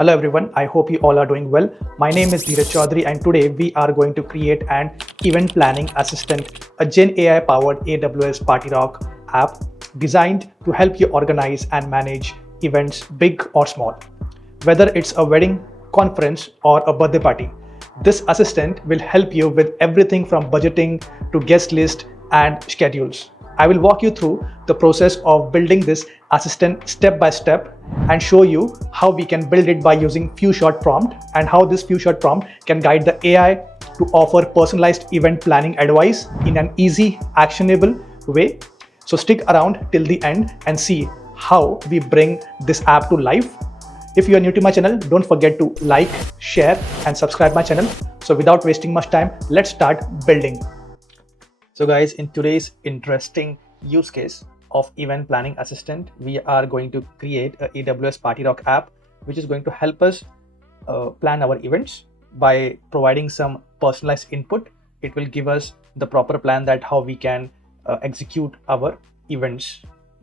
Hello everyone, I hope you all are doing well. My name is Dheeraj and today we are going to create an event planning assistant, a GenAI-powered AWS PartyRock app designed to help you organize and manage events big or small. Whether it's a wedding, conference, or a birthday party, this assistant will help you with everything from budgeting to guest list and schedules. I will walk you through the process of building this assistant step by step and show you how we can build it by using few short prompt and how this few short prompt can guide the AI to offer personalized event planning advice in an easy, actionable way. So stick around till the end and see how we bring this app to life. If you are new to my channel, don't forget to like, share, and subscribe my channel. So without wasting much time, let's start building. So guys, in today's interesting use case of event planning assistant, we are going to create a AWS PartyRock app, which is going to help us plan our events by providing some personalized input. It will give us the proper plan that how we can execute our events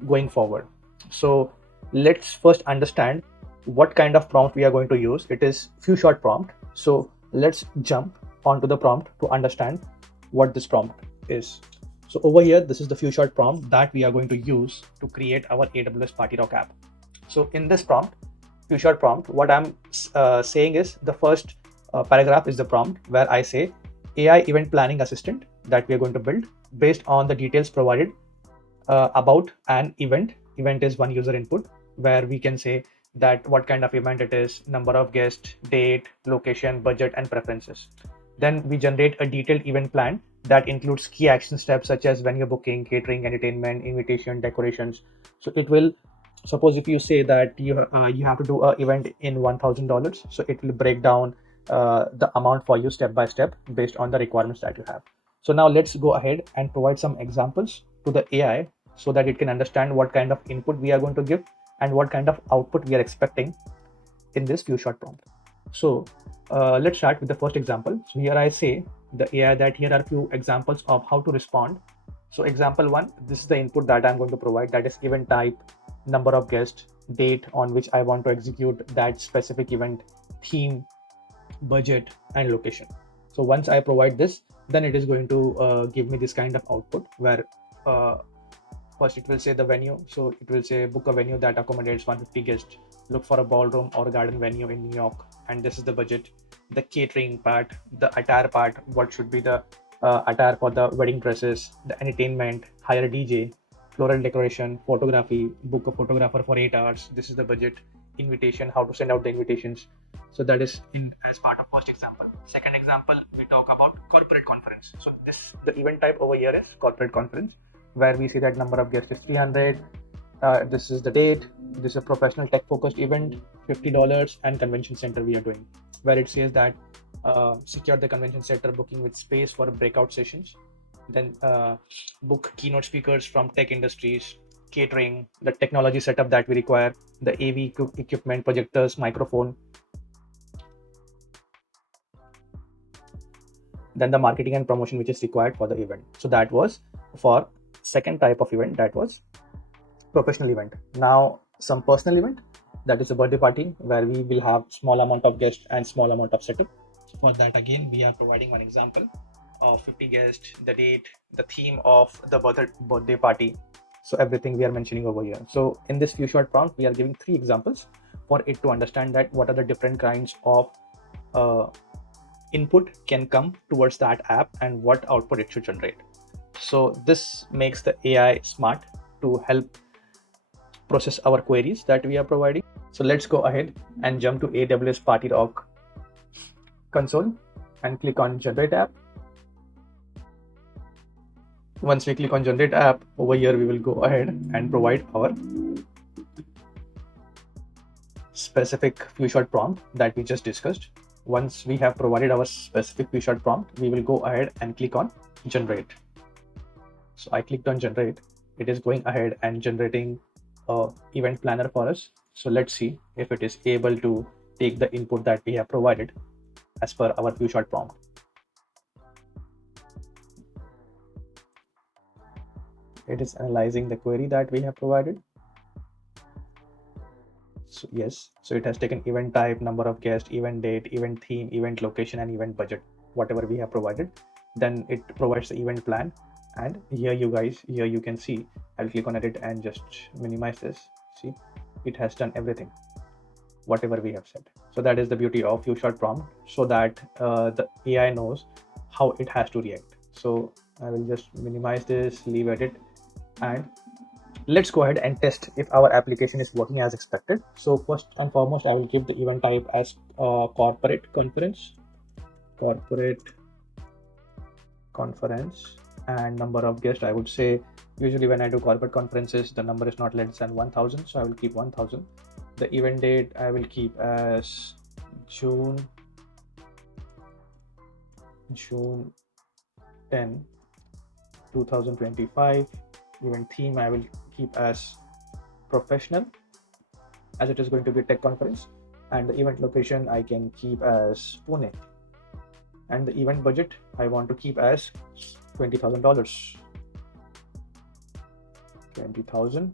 going forward. So let's first understand what kind of prompt we are going to use. It is few short prompt. So let's jump onto the prompt to understand what this prompt is. So over here, this is the few short prompt that we are going to use to create our AWS PartyRock app. So in this prompt, few short prompt, what I'm saying is the first paragraph is the prompt where I say AI event planning assistant that we are going to build based on the details provided about an event. Event is one user input where we can say that what kind of event it is, number of guests, date, location, budget, and preferences. Then we generate a detailed event plan that includes key action steps such as venue booking, catering, entertainment, invitation, decorations. So it will, suppose if you say that you have to do an event in $1,000, so it will break down the amount for you step by step based on the requirements that you have. So now let's go ahead and provide some examples to the AI so that it can understand what kind of input we are going to give and what kind of output we are expecting in this few short prompt. So let's start with the first example. So here I say the AI that here are few examples of how to respond. So example one, this is the input that I'm going to provide, that is event type, number of guests, date on which I want to execute that specific event, theme, budget, and location. So once I provide this, then it is going to give me this kind of output where first it will say the venue. So it will say book a venue that accommodates 150 guests, look for a ballroom or garden venue in New York, and this is the budget. The catering part, the attire part, what should be the attire for the wedding dresses, the entertainment, hire a DJ, floral decoration, photography, book a photographer for 8 hours, this is the budget. Invitation, how to send out the invitations. So that is in as part of first example. Second example, we talk about corporate conference. So this, the event type over here is corporate conference, where we see that number of guests is 300. This is the date. This is a professional tech focused event, $50, and convention center we are doing, where it says that secure the convention center booking with space for breakout sessions. Then book keynote speakers from tech industries, catering, the technology setup that we require, the AV equipment, projectors, microphone. Then the marketing and promotion which is required for the event. So that was for second type of event, that was professional event. Now some personal event, that is a birthday party where we will have small amount of guests and small amount of setup. For that again, we are providing one example of 50 guests, the date, the theme of the birthday party. So everything we are mentioning over here. So in this few short prompt, we are giving 3 examples for it to understand that what are the different kinds of input can come towards that app and what output it should generate. So this makes the AI smart to help process our queries that we are providing. So let's go ahead and jump to AWS PartyRock console and click on generate app. Once we click on generate app, over here we will go ahead and provide our specific few short prompt that we just discussed. Once we have provided our specific few short prompt, we will go ahead and click on generate. So I clicked on generate. It is going ahead and generating a event planner for us. So let's see if it is able to take the input that we have provided as per our few short prompt. It is analyzing the query that we have provided. So yes, so it has taken event type, number of guests, event date, event theme, event location, and event budget, whatever we have provided. Then it provides the event plan. And here you can see, I'll click on edit and just minimize this. See, it has done everything, whatever we have said. So that is the beauty of few short prompt, so that the AI knows how it has to react. So I will just minimize this, leave edit, and let's go ahead and test if our application is working as expected. So first and foremost, I will give the event type as corporate conference, and number of guests, I would say, usually when I do corporate conferences, the number is not less than 1000, so I will keep 1000. The event date I will keep as June 10, 2025. Event theme I will keep as professional, as it is going to be a tech conference. And the event location I can keep as Pune. And the event budget I want to keep as $20,000. $20,000.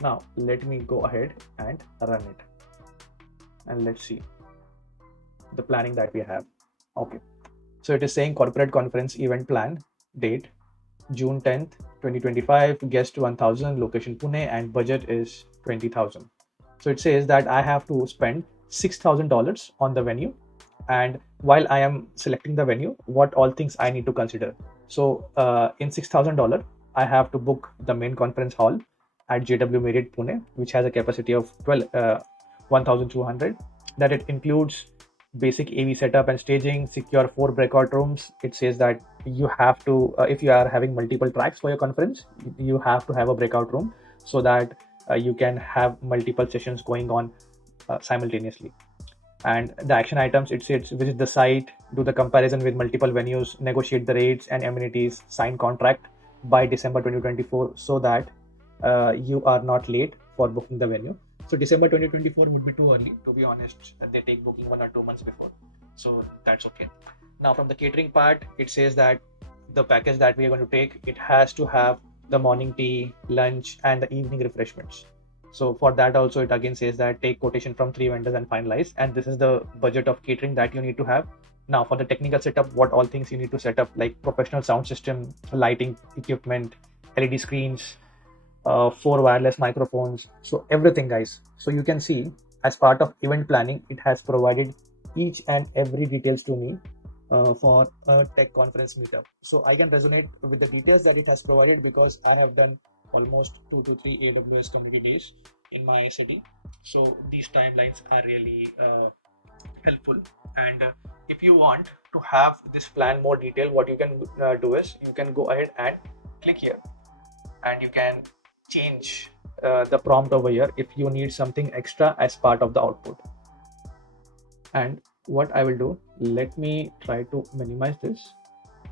Now let me go ahead and run it, and let's see the planning that we have. Okay, so it is saying corporate conference event plan, date June 10th, 2025, guest 1000, location Pune, and budget is 20,000. So it says that I have to spend $6,000 on the venue. And while I am selecting the venue, what all things I need to consider. So in $6,000, I have to book the main conference hall at JW Marriott Pune, which has a capacity of 1,200. That it includes basic AV setup and staging, secure 4 breakout rooms. It says that you have to, if you are having multiple tracks for your conference, you have to have a breakout room, so that you can have multiple sessions going on simultaneously. And the action items, it says visit the site, do the comparison with multiple venues, negotiate the rates and amenities, sign contract by December 2024, so that you are not late for booking the venue. So December 2024 would be too early, to be honest. They take booking 1 or 2 months before, so that's okay. Now from the catering part, it says that the package that we are going to take, it has to have the morning tea, lunch, and the evening refreshments. So for that also, it again says that take quotation from 3 vendors and finalize, and this is the budget of catering that you need to have. Now for the technical setup, what all things you need to set up, like professional sound system, lighting equipment, LED screens, 4 wireless microphones, so everything, guys. So you can see, as part of event planning, it has provided each and every details to me for a tech conference meetup. So I can resonate with the details that it has provided, because I have done almost 2 to 3 AWS community days in my city. So these timelines are really helpful. And if you want to have this plan more detailed, what you can do is you can go ahead and click here, and you can change the prompt over here if you need something extra as part of the output. And what I will do, let me try to minimize this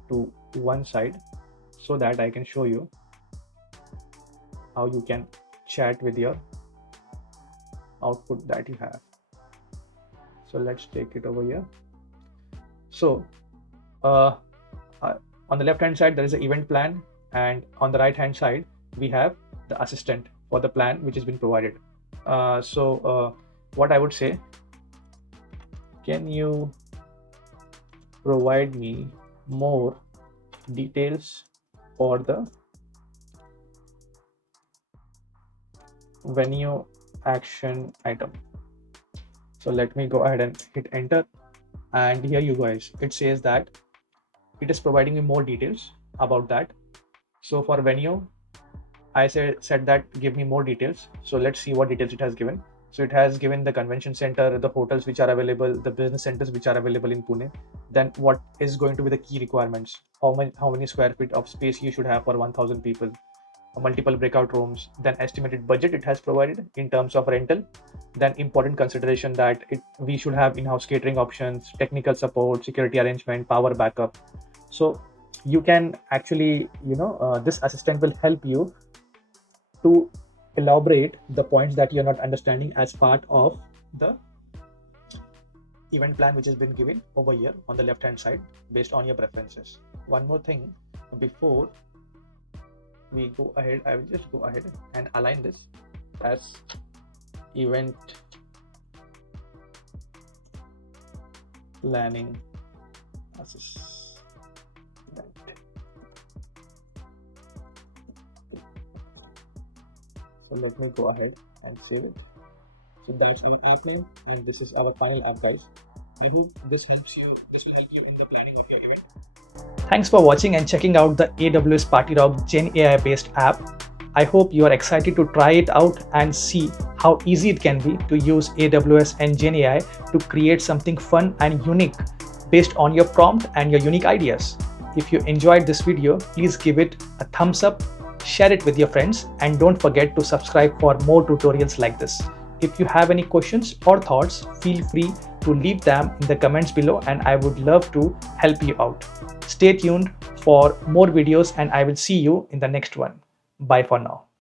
to one side, so that I can show you how you can chat with your output that you have. So let's take it over here. So on the left hand side, there is an event plan, and on the right hand side, we have the assistant for the plan which has been provided. What I would say, can you provide me more details for the venue action item? So let me go ahead and hit enter, and here you guys, it says that it is providing me more details about that. So for venue, I said that give me more details. So let's see what details it has given. So it has given the convention center, the hotels which are available, the business centers which are available in Pune. Then what is going to be the key requirements? How many square feet of space you should have for 1000 people, multiple breakout rooms, then estimated budget it has provided in terms of rental, then important consideration that we should have in-house catering options, technical support, security arrangement, power backup. So you can actually, this assistant will help you to elaborate the points that you're not understanding as part of the event plan which has been given over here on the left hand side based on your preferences. One more thing before we go ahead, I will just go ahead and align this. as event planning assistant. So let me go ahead and save it. So that's our app name, and this is our final app, guys. I hope this helps you. This will help you in the planning of your event. Thanks for watching and checking out the AWS PartyRock Gen AI based app. I hope you are excited to try it out and see how easy it can be to use AWS and Gen AI to create something fun and unique based on your prompt and your unique ideas. If you enjoyed this video, please give it a thumbs up, share it with your friends, and don't forget to subscribe for more tutorials like this. If you have any questions or thoughts, feel free to leave them in the comments below and I would love to help you out. Stay tuned for more videos and I will see you in the next one. Bye for now.